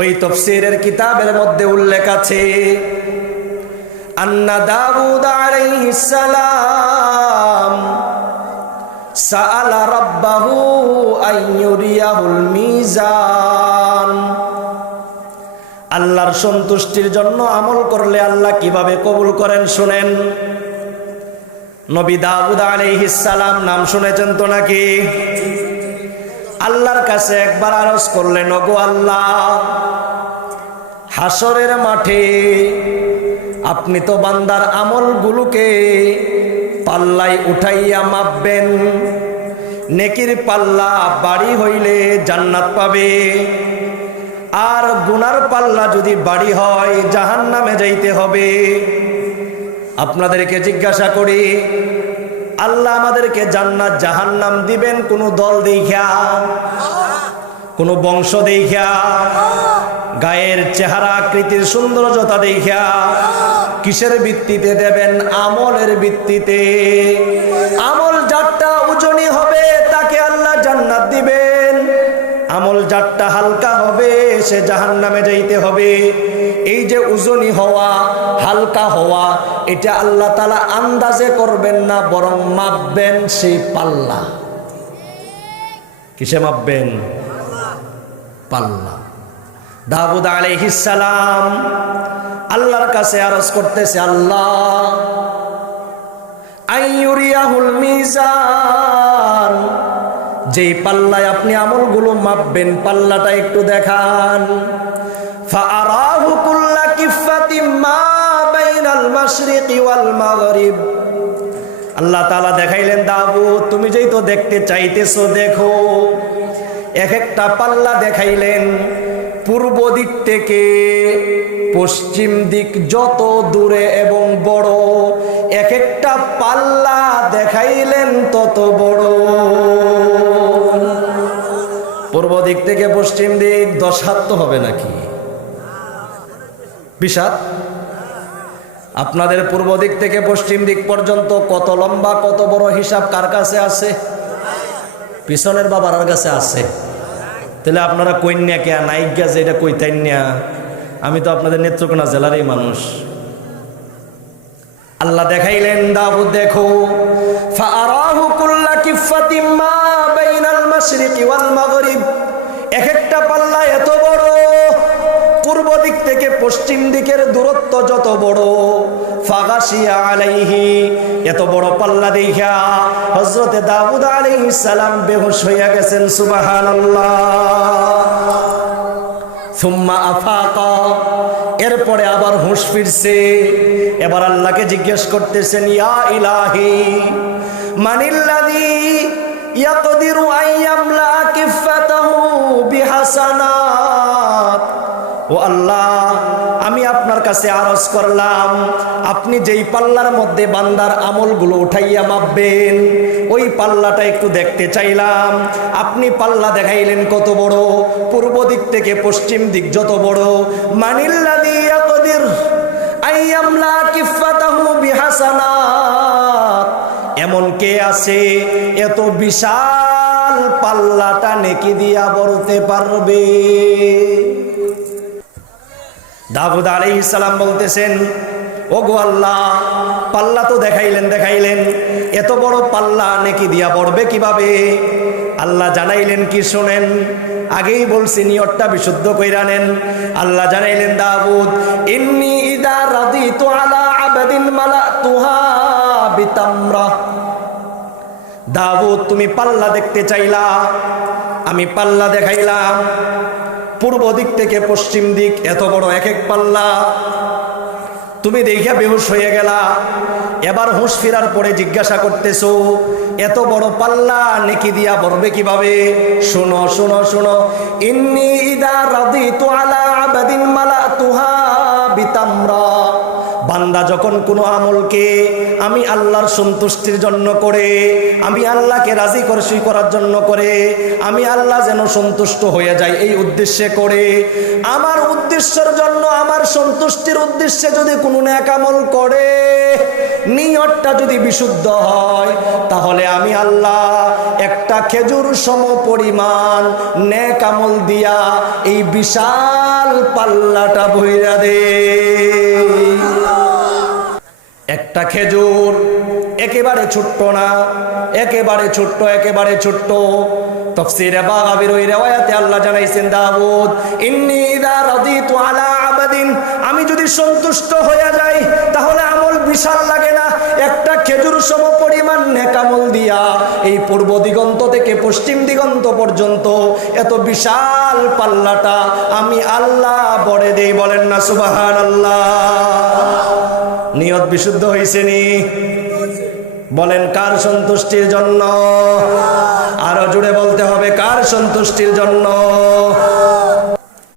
ওই তাফসীরের কিতাবের মধ্যে উল্লেখ আছে আন্না দাউদ আলাইহিস সালাম সাআলা রাব্বাহু আইয়ুরিয়াহুল মিজান। আল্লাহর সন্তুষ্টির জন্য আমল করলে আল্লাহ কিভাবে কবুল করেন শুনেন। নবী দাউদ আলাইহিস সালাম নাম শুনেছেন তো নাকি? আল্লাহর কাছে একবার আরজ করলেন, ওগো আল্লাহ, হাসরের মাঠে আপনি তো বান্দার আমলগুলোকে পাল্লায় উঠাইয়া মাপবেন। নেকির পাল্লা বাড়ি হইলে জান্নাত পাবে, আর গুনার পাল্লা যদি বাড়ি হয় জাহান্নামে যাইতে হবে। আপনাদেরকে জিজ্ঞাসা করি, আল্লাহ আমাদেরকে জান্নাত জাহান্নাম দিবেন কোন দল দেখিয়া, কোন বংশ দেখিয়া, গায়ের চেহারা আকৃতির সৌন্দর্যতা দেখিয়া? কিসের ভিত্তিতে দেবেন? আমলের ভিত্তিতে। আমল যারটা ওজনী হবে তাকে আল্লাহ জান্নাত দিবেন, আমল যারটা হালকা হবে সে জাহান্নামে যাইতে হবে। এই যে ওজনী হওয়া, হালকা হওয়া, এটা আল্লাহ তাআলা আন্দাজে করবেন না, বরং মাপবেন সেই পাল্লা। কিসে মাপবেন? পাল্লা। দাউদ আলাইহিস সালাম আল্লাহর কাছে আরজ করতেছে, আল্লাহ আইয়ুরিয়াহুল মিজান, যেই পাল্লায় আপনি আমলগুলো মাপবেন পাল্লাটা একটু দেখান। ফাআরাহু কুল্লা কিফাতিম মা বাইনাল মাশরিকি ওয়াল মাগরিব। আল্লাহ তাআলা দেখাইলেন, দাউদ তুমি যেই তো দেখতে চাইতেছো দেখো। এক একটা পাল্লা দেখাইলেন, পূর্ব দিক থেকে পশ্চিম দিক যত দূরে এবং বড়, এক একটা পাল্লা দেখাইলেন তত বড়। পূর্ব দিক থেকে পশ্চিম দিক 10 হাত তো হবে নাকি? 20 হাত? আপনাদের পূর্ব দিক থেকে পশ্চিম দিক পর্যন্ত কত লম্বা কত বড় হিসাব কার কাছে আছে? পিছনের বাবার কাছে আছে। তাহলে আপনারা কইন্যা কে নাইকা যে এটা কইতেন না? আমি তো আপনাদের নেত্রকোনা জেলারই মানুষ। আল্লাহ দেখাইলেন, দাউদ দেখো, ফাআরাহু কুল্লা কিফাতিম মা বাইনাল মাশরিকি ওয়াল মাগরিব। এক একটা পাল্লা এত বড়, পূর্ব দিক থেকে পশ্চিম দিকের দূরত্ব যত বড়। ফাগাশিয়া আলাইহি, এত বড় পাল্লা দেখিয়া হযরতে দাউদ আলাইহিস সালাম বেহুশ হইয়া গেছেন। সুবহানাল্লাহ। সুম্মা আফাকা, এরপরে আবার হুঁশ ফিরছে। এবার আল্লাহকে জিজ্ঞেস করতেছেন, ইয়া ইলাহি মানিল্লাযী ইয়াকদিরু আন ইয়ামলা কিফাতাহু বিহাসানাত। ও আল্লাহ, আমি আপনার কাছে আরজ করলাম, আপনি যেই পাল্লার মধ্যে বান্দার আমলগুলো উঠাইয়া মাপবেন, ওই পাল্লাটা একটু দেখতে চাইলাম। আপনি পাল্লা দেখাইলেন কত বড়, পূর্ব দিক থেকে পশ্চিম দিক যত বড়। মানিল্লাযী ইয়াকদির আন ইয়ামলা কিফাতাহু বিহাসানাত, এমন কে আছে এত বিশাল পাল্লাটা নেকি দিয়া ভরতে পারবে? দাউদ আলাইহিস সালাম বলতেছেন, ওগো আল্লাহ, পাল্লা তো দেখাইলেন, এত বড় পাল্লা নেকি দিয়া পড়বে কিভাবে? আল্লাহ জানাইলেন কি শোনেন, আগেই বলছি নিয়তটা বিশুদ্ধ কইরা নেন। আল্লাহ জানাইলেন, দাউদ ইন্নী ইদা রাদিতু আলা আবদিন মালাতুহা বিতামরা। দাউদ তুমি পাল্লা দেখতে চাইলা, আমি পাল্লা দেখাইলাম। পূর্ব দিক থেকে পশ্চিম দিক এত বড় এক এক পাল্লা, তুমি দেখা বেহুশ হয়ে গেলা। এবার হুঁশ ফেরার পরে জিজ্ঞাসা করতেছো, এত বড় পাল্লা নেকি দিয়া ভরবে কিভাবে? শোনো শোনো শোনো, ইন্নী ইদা রাদিতু আলা আবদিন মালাতুহা বিতামরা। বান্দা যখন কোনো আমলকে আমি আল্লাহর সন্তুষ্টির জন্য করে, আমি আল্লাহকে রাজি খুশি করার জন্য করে, আমি আল্লাহ যেন সন্তুষ্ট হয়ে যায় এই উদ্দেশ্যে করে, আমার উদ্দেশ্যের জন্য, আমার সন্তুষ্টির উদ্দেশ্যে যদি কোনো নেক আমল করে, নিয়তটা যদি বিশুদ্ধ হয়, তাহলে আমি আল্লাহ একটা খেজুর সম পরিমাণ নেক আমল দিয়া এই বিশাল পাল্লাটা ভইরা দেই। একটা খেজুর একেবারে ছোট্ট না, একেবারে ছোট্ট, একেবারে ছোট্ট। তাফসীরে বাগাবীর ওই রিওয়ায়াতে আল্লাহ জানাইছেন, দাউদ ইন্নী ইযা রাদিতু আলা আবাদিন, আমি যদি সন্তুষ্ট হয়ে যাই তাহলে আমল বিশাল লাগে না, একটা খেজুর সম পরিমাণ নেক আমল দিয়া এই পূর্ব দিগন্ত থেকে পশ্চিম দিগন্ত পর্যন্ত এত বিশাল পাল্লাটা আমি আল্লাহ বড়ে দেই। বলেন না সুবহানাল্লাহ। নিয়ত বিশুদ্ধ হইছে নি? বলেন কার সন্তুষ্টির জন্য? আরো জোরে বলতে হবে, কার সন্তুষ্টির জন্য?